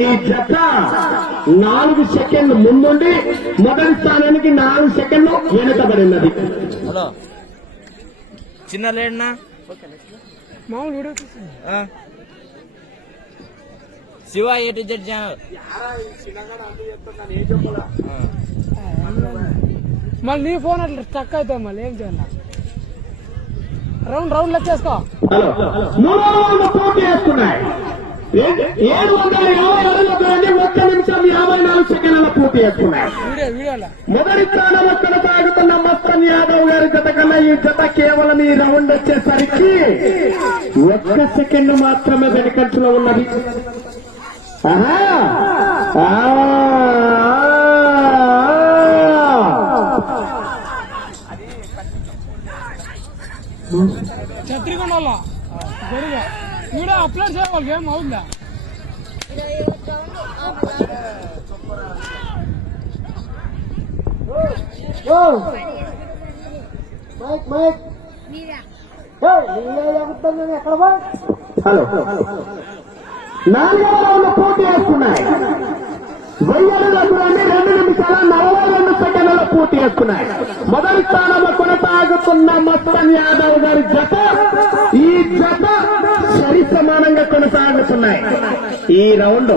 ఈ జత 4 సెకండ్లు ముందుండి మొదటి స్థానానికి 4 సెకండ్లు వెనుకబడినది. హలో చిన్న లేడనా మామూలు Shiva A to Z channel మళ్ళీ నీ ఫోన్ అట్లా స్టక్ అవుతావు. మళ్ళీ ఏం చేయాలి? రౌండ్ లెక్కేసుకో. హలో 3వ రౌండ్ పూర్తి చేసుకున్నాయి. 750 అడుగులు 1 నిమిషం 54 సెకండ్ల పూర్తి చేసుకున్నాయి. మొదటి స్థానంలో కొనసాగుతున్న మస్తన్ యాదవ్ గారి జత కన్నా ఈ జత కేవలం ఈ రౌండ్ వచ్చేసరికి 1 సెకండ్ మాత్రమే వెనుకంచులో ఉన్నది. ఛత్రికొండ వీడియో అప్లోడ్ చేయాలి. ఏం అవుతుందా? హలో 4వ రౌండ్ పూర్తి చేసుకున్నాయి. 1000 అడుగుల దూరాన్ని 2 నిమిషాల 42 సెకండ్లలో పూర్తి చేసుకున్నాయి. మొదటి స్థానంలో కొనసాగుతున్న మస్తన్ యాదవ్ గారి జత ఈ జత సరి సమానంగా కొనసాగుతున్నాయి. ఈ రౌండ్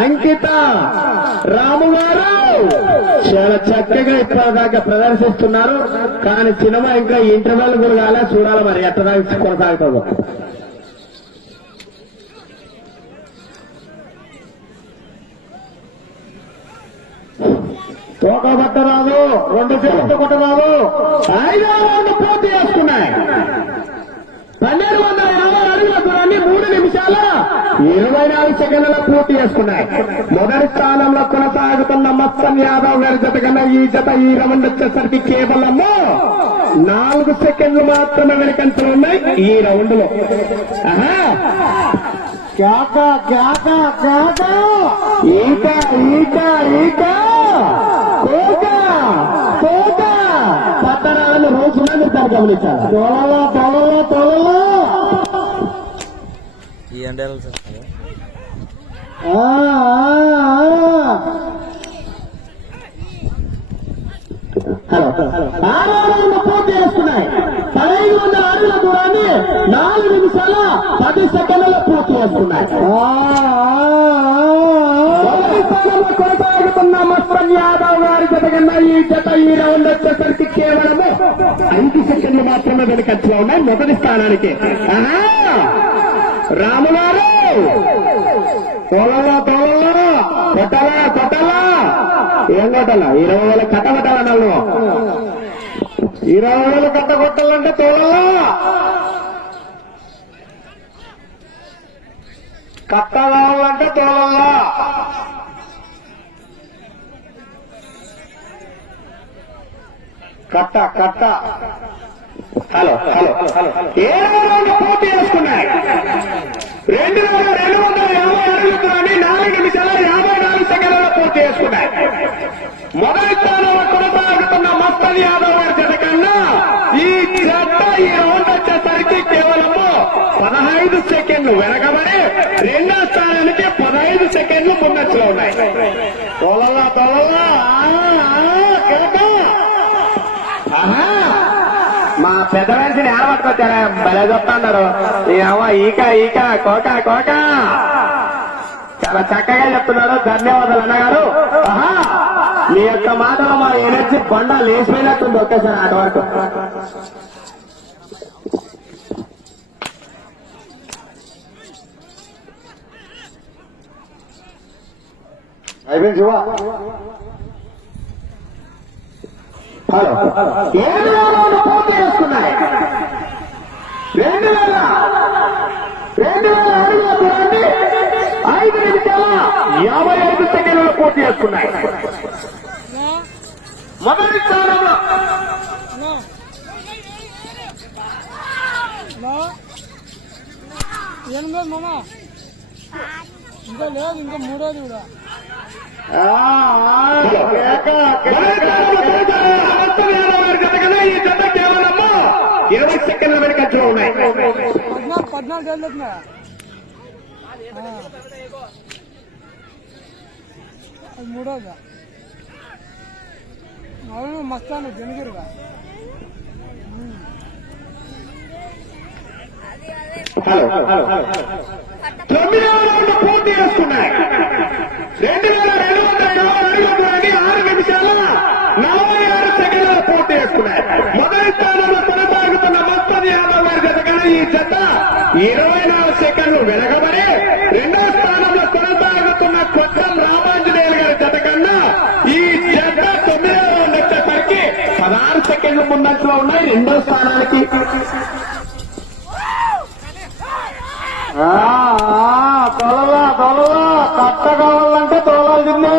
అంకిత రాము గారు చాలా చక్కగా ఇప్పటిదాకా ప్రదర్శిస్తున్నారు. కానీ సినిమా ఇంకా ఇంటర్వెల్ కూడా చూడాలి మరి ఎట్లా కొనసాగుతుందో. తోక పట్టరాదు, 2 చేతులతో కొట్టరాదు. 5వ రౌండ్ పూర్తి చేసుకున్నాయి. 1220 అడుగుల దూరాన్ని 3 నిమిషాల 24 సెకండ్లలో పూర్తి చేసుకున్నాయి. మొదటి స్థానంలో కొనసాగుతున్న మస్తన్ యాదవ్ గారి జత కన్నా ఈ జత ఈ రౌండ్ వచ్చేసరికి కేవలము 4 సెకండ్లు మాత్రమే వెనుకంచలు ఉన్నాయి. ఈ రౌండ్ లో పట్టణాలను రోజున మీరు గమనించాలి. తొలలో ఈ ఎండలు హలో 6వ రౌండ్ పూర్తి చేసుకున్నాయి. 1500 అడుగుల దూరాన్ని 4 నిమిషాల 10 సెకండ్లలో పూర్తి చేసుకున్నాయి. మొదటి స్థానంలో కొనసాగుతున్న మస్తన్ యాదవ్ గారి జత కన్నా ఈ జత ఈ రౌండ్ వచ్చేసరికి కేవలము 5 సెకండ్లు మాత్రమే వెనుకంచులో ఉన్నాయి మొదటి స్థానానికి. రాముగారు తోలలో కొట్టాలా ఏం కొట్టాలా? 20,000 కట్ట కొట్టాలా? నన్ను 20,000 కట్ట కొట్టాలంటే తోలలో కట్ట కావాలంటే తోలలో కట్ట. హలో 7వ రౌండ్ పూర్తి చేసుకున్నాయి. 2250 అడుగులని 4 నిమిషాల 54 సెకండ్లలో పూర్తి చేసుకున్నాయి. మొదటి స్థానంలో కొనసాగుతున్న మస్తన్ యాదవ్ గారి జత కన్నా ఈ జత ఈ రౌండ్ వచ్చేసరికి కేవలము 15 సెకండ్లు వెనకబడి 2వ స్థానానికి 15 సెకండ్లు ముందంచులో ఉన్నాయి. తొలలా మా పెద్ద మనిషిని ఆడబట్టుకొచ్చారా? భలే చెప్తాడు. ఈక కోక చాలా చక్కగా చెప్తున్నాడు. ధన్యవాదాలు అన్నగారు. మీ యొక్క మాటలో మా ఎనర్జీ బండ లేచిపోయినట్టుంది ఒకేసారి అటు వరకు. అయిపోయింది శివ. హలో 7,000 పూర్తి చేసుకున్నాయి. 2,000 అడుగుల దూరాన్ని 5 నిమిషాల 55 సెకండ్లలో పూర్తి చేసుకున్నాయి. మొదటి స్థానంలో ఇంకా లేదు, ఇంకా 3వది కూడా. 20 సెకండ్ల వెనకంచులో ఉన్నాయి. हाँ चल देते मूडोगा అవును మస్తాను జనగిరిగా తొమ్మిదవ రౌండ్ పూర్తి చేసుకున్నాయి 2220 6 నిమిషాల 46 సెకండ్లు పూర్తి చేసుకున్నాయి. మొదటి స్థానంలో కొనసాగుతున్న మస్తది యాదవ్ గారి జత కన్నా ఈ జత 24 సెకండ్లు వెనకబడి రెండో స్థానంలో కొనసాగుతున్న కొట్టం రామాంజనేయులు గారి జత కన్నా ఈ జత 9వ రౌండ్ వచ్చేసరికి 16 సెకండ్లు ముందంట్లో ఉన్నాయి రెండో స్థానానికి. తొలలా కట్ట కావాలంటే తోలాల్సిందే.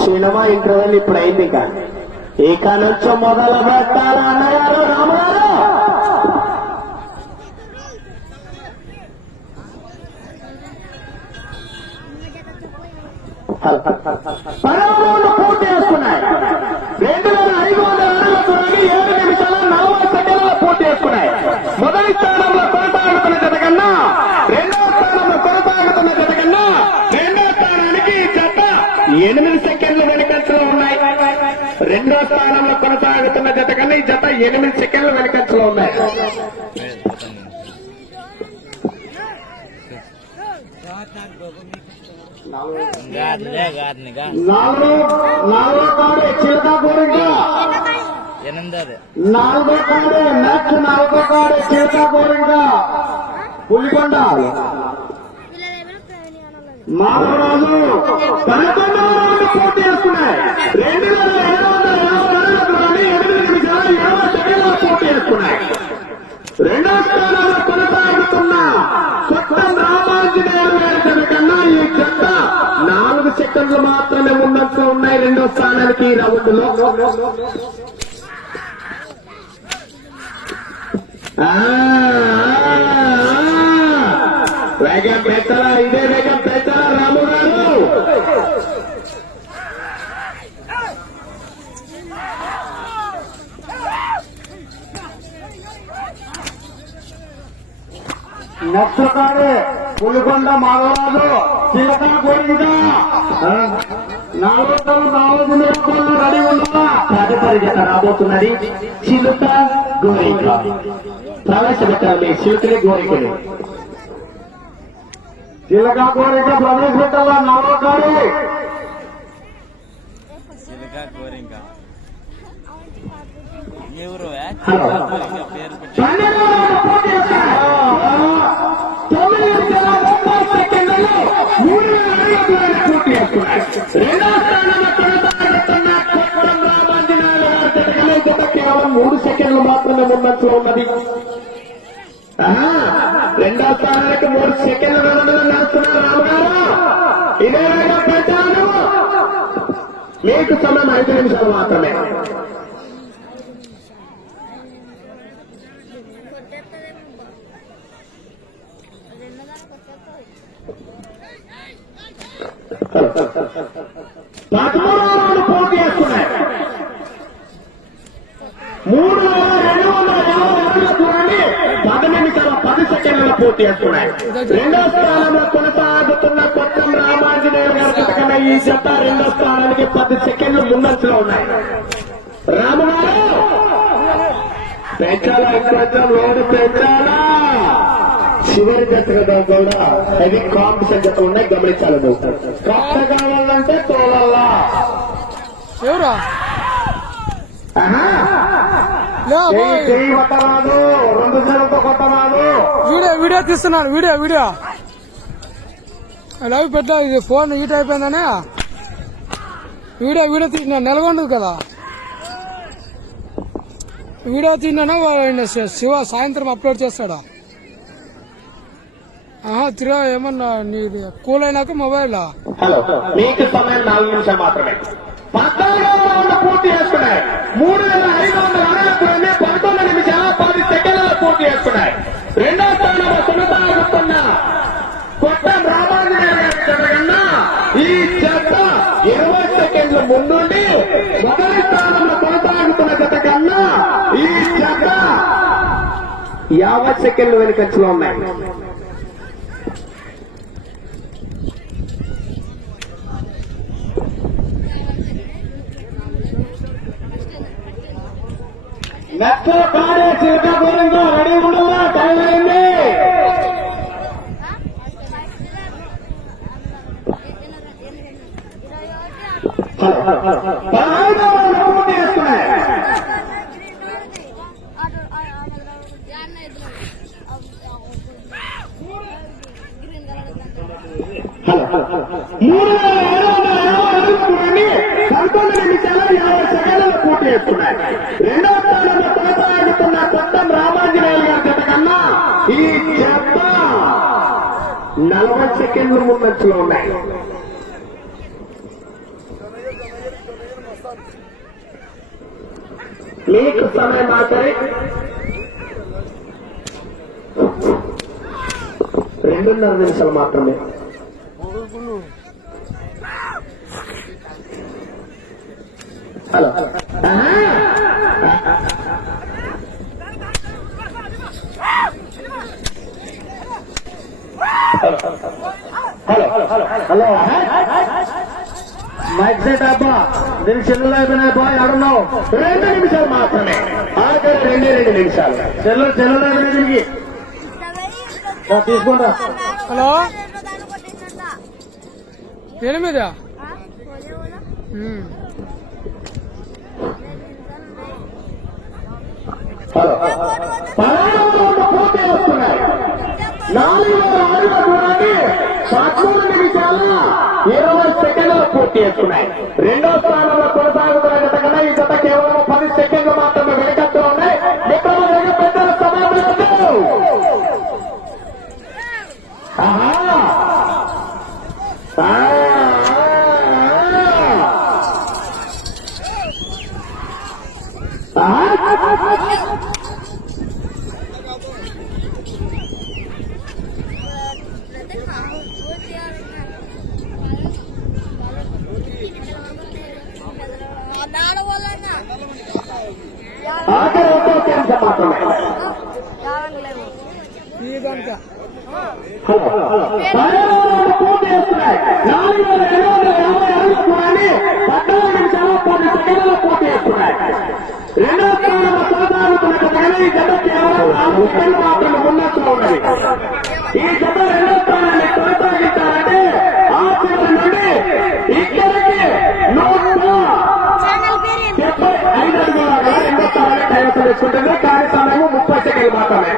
సినిమా ఇంటర్వెల్ ఇప్పుడు అయింది కానీ ఇక నుంచి మొదలు పెట్టాలి అన్నగారు రామగారు. పదమూడు పూర్తి చేసుకున్నాయి 2500 అడుగుల దూరాన్ని 7 నిమిషాల 40 సెకండ్లు పూర్తి చేసుకున్నాయి. మొదటి స్థానంలో కొనసాగుతున్న జత కన్నా రెండో స్థానంలో కొనసాగుతున్న జత కన్నా రెండో స్థానానికి జత 8 సెకండ్లు వెనుకంచలో ఉన్నాయి. రెండో స్థానంలో కొనసాగుతున్న జత కన్నా ఈ జత 8 సెకండ్లు వెనుకంచలో ఉన్నాయి. నాలుగో కాడు చిలక కోరిక 4వ కాడు నెక్స్ట్ 4వ కాడు చిలక కోరిక పులికొండ మాధవరాజు 11వ రౌండ్ పూర్తి చేసుకున్నాయి 2220 నిమిషాల 20 సెకండ్లు పూర్తి చేసుకున్నాయి. రెండో స్థానంలో కొనసాగుతున్న కొట్టం రామాంజనేయులు గారి జత కన్నా ఈ జత 4 సెకండ్లు మాత్రమే ముందంతో ఉన్నాయి రెండో స్థానానికి ఈ రౌండ్ లో. వేగం పెట్టాలా ఇదే వేగం పెట్టాలా రాము గారు. నెక్స్ట్ కాడే పులికొండ మాధవరాజు చిలక కోరిక 4వ రెడీ ఉండాలా. తదుపరి జత రాబోతున్నది చిలుక గోరిక. ప్రవేశపెట్టాలి మీ చిలుకని గోరికని. చిలక కోరిక ప్రవేశపెట్టాలా 4వ కాడే ఎవరు పేరు 9 సెకండ్లలో 3 పూర్తి చేసుకున్నాయి. రెండో స్థానంలో కొనసాగుతున్న కొట్టం రామాంజనేయులు గారి జత కేవలం 3 సెకండ్లు మాత్రమే ముందంలో ఉన్నది. రెండో స్థానానికి 3 సెకండ్ల వెనకలో నడుస్తున్నారు రామగారు. ఇదే విధంగా పెట్టాను. మీకు సమయం 5 నిమిషాలు మాత్రమే. పదమూడు పూర్తి చేసుకున్నాయి 3220 దూరాన్ని 10 నిమిషాల 10 సెకండ్లలో పూర్తి చేసుకున్నాయి. రెండో స్థానంలో కొనసాగుతున్న కొట్టం రామాంజనేయులు గారి జత కన్నా ఈ జత రెండో స్థానానికి 10 సెకండ్లు ముందంచలో ఉన్నాయి. రామగారు పెంచాలా కొంచెం లోటు పెంచాలా. చివరి జతగా కూడా హెవీ కాంపిటీషన్ జతలు ఉన్నాయి గమనించాలి. కష్ట కావాలంటే తోలల్లా ఎవరా చెయ్యి కొట్టరాదు 2 జనంతో కొట్టరాదు. వీడియో తీస్తున్నాను వీడియో లైవ్ పెట్టా. ఇది ఫోన్ హీట్ అయిపోయిందనే వీడియో తీసిన నెలకొండదు కదా. వీడియో తీసినా శివ సాయంత్రం అప్లోడ్ చేస్తాడా. ఏమన్నా నీ కూల్ అయినాక మొబైల్. హలో మీకు సమయం 4 నిమిషాలు మాత్రమే. 14వ రౌండ్ పూర్తి చేసుకున్నాయి 3500 అడుగుల 11 నిమిషాల 10 సెకండ్లలో పూర్తి చేసుకున్నాయి. రెండో స్థానంలో కొనసాగుతున్న కొట్టం రామాంజనేయులు గారి జత కన్నా ఈ జత 20 సెకండ్ల ముందుండి మొదటి స్థానంలో కొనసాగుతున్న 50 సెకండ్లు వెనుకంచులో ఉన్నాయి. నెక్స్ట్ కాడే చిలక దూరంగా రెడీ ఉండగా టైం అయింది. పూర్తి చేస్తున్నాయి. పూర్తి చేస్తున్నాయి. రెండవ స్థానంలో కొనసాగుతున్న కొత్తం రామాంజనేయులు గారి జత కన్నా ఈ జత 40 సెకండ్లు ముందంచులో ఉన్నాయి. మీకు సమయం మాత్రమే 2.5 నిమిషాలు మాత్రమే. హలో హలో మైక్ సెట్ అబ్బా దీని చెల్లెలు అయిపోయినాయి బాయ్ అడున్నావు. 2 నిమిషాలు మాత్రమే. ఆఖరి 2 నిమిషాలు. చెల్లెలు అయిపోయినాయి దీనికి తీసుకోండి. హలో 8 పూర్తి వస్తున్నాయి. 4 అడుగుల దూరాన్ని 13 నిమిషాల 20 సెకండ్లు పూర్తి చేస్తున్నాయి. రెండో స్థానంలో కొనసాగుతున్న జత కన్నా ఈ జత కేవలం 10 సెకండ్లు మాత్రమే వెనకత్తు ఉన్నాయి. మిత్రులు పెద్దల సమయం లేదు. ఆఖరి ఒక్క నిమిషం మాత్రమే. పూర్తి చేస్తున్నాయి. 4,250 అడుగుల దూరాన్ని 14 నిమిషాలు 10 సెకండ్లలో పూర్తి చేస్తున్నాయి. రెండో స్థానంలో కొనసాగుతున్న ఈ జత కేవలం 4 సెకండ్లు మాత్రమే ముందంచులో ఉన్నది. ఈ జత రెండో స్థానాన్ని కొనసాగించాలంటే ఆ చివరి నుండి ఇక్కడికి 175 అడుగుల రెండో స్థానాన్ని కైవసం చేసుకుంటుంది. కానీ సమయం 30 సెకండ్లు మాత్రమే.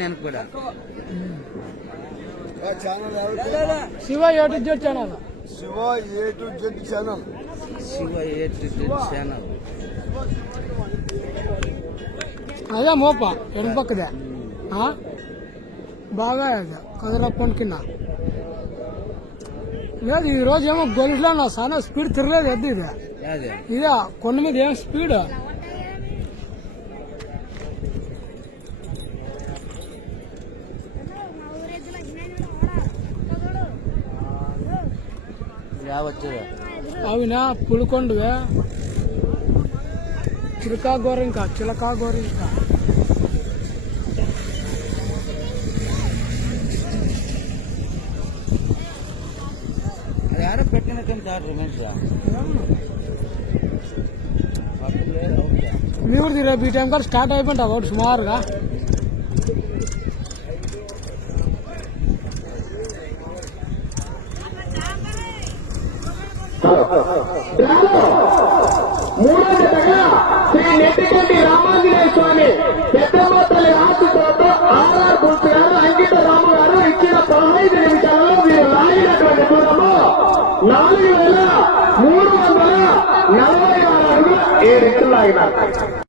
నేను కూడా Shiva A to Z channel. Shiva A to Z channel. Shiva A to Z channel. అదే మోప ఎడం పక్కదే బాగా కదలప్పని కింద లేదు. ఈ రోజు ఏమో గొలుసులో నా చాలా స్పీడ్ తిరగలేదు. ఎద్దు ఇదే కొన్ని మీద ఏం స్పీడ్ అవినా పులికొండవే చిలకా గోరింక ಯಾರು పెట్టిన రమేష్ మీ ఊరు రేపు ఈ టైం కాదు స్టార్ట్ అయిపోయింటా ఒకటి సుమారుగా. మూడో జతగా శ్రీ నెట్టికంటి రామాంజనేయ స్వామి పెద్దమ్మ తల్లి ఆశీస్సులతో ఆర్ఆర్ గుర్తు గారు అంకిత రాము గారు ఇచ్చిన 15 నిమిషాలలో మీరు లాగినటువంటి దూరము 4,346 అడుగుల 7 ఇంచులు లాగినారు.